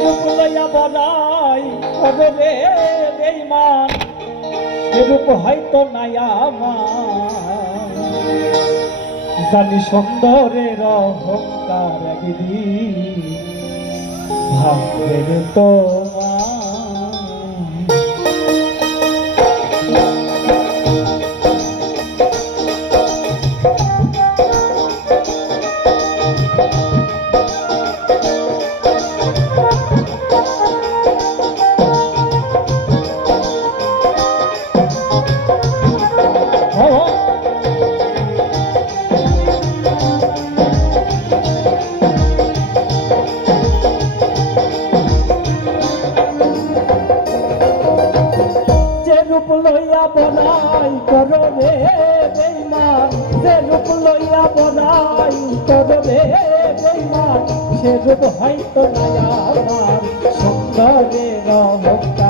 রূপ লইয়া বলাই কবে রে বেইমান এরূপ হয়তো নাই আমার। জানি সুন্দরের অহংকার একদিন ভাবের তোমার করো রে বেইমান সে রূপ লইয়া বনাই করো রে বেইমান, সে রূপ হয়তো নাই আমার সুন্দরের অহংকার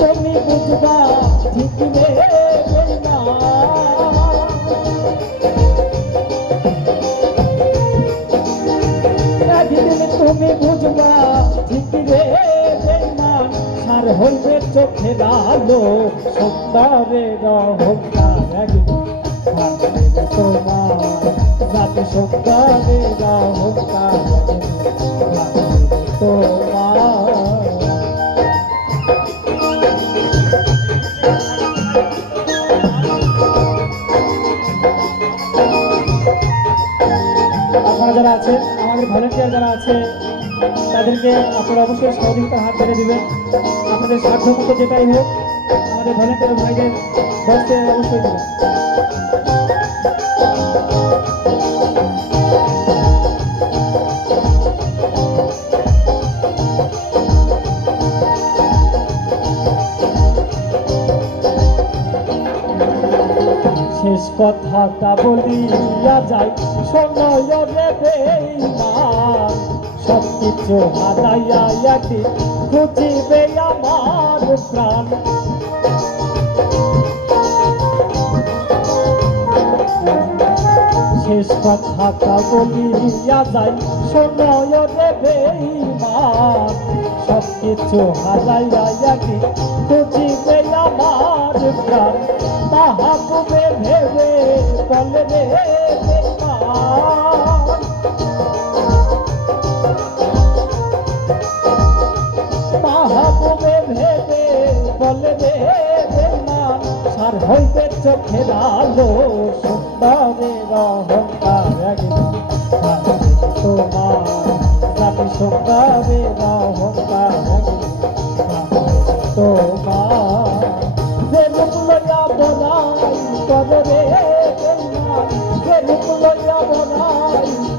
তুমি বুঝবা। একদিন তুমি বুঝবা ঠিক রে বেইমান সার হইবে চোখের আলো সুন্দরের অহংকার একদিন তোমার, জাতি সুন্দরের আপনারা যারা আছে আমাদের ভলেন্টিয়ার যারা আছে, তাদেরকে আপনারা অবশ্যই সহযোগিতা হাত ধরে দেবেন আপনাদের সাধ্য মতো যেটাই হোক, আমাদের ভলেন্টিয়ার ভাইদের বসতে অবশ্যই দেবেন শেষ কথাটা বলিয়া যাই, সময় রে সব কিছু হারাইয়া খুঁজিবে আমার প্রাণ। শেষ কথাটা বলিয়া যাই, সময় বেইমান কিছু হারাইয়া একদিন খুঁজিবে আমার প্রাণ। তাহা তুমি ভেবে বলে বেইমান মাহবুবে ভেবে বলে রে সার হইতে চোখের আলো সুন্দরের অহংকার একদিন তোমার জাতি সুন্দরের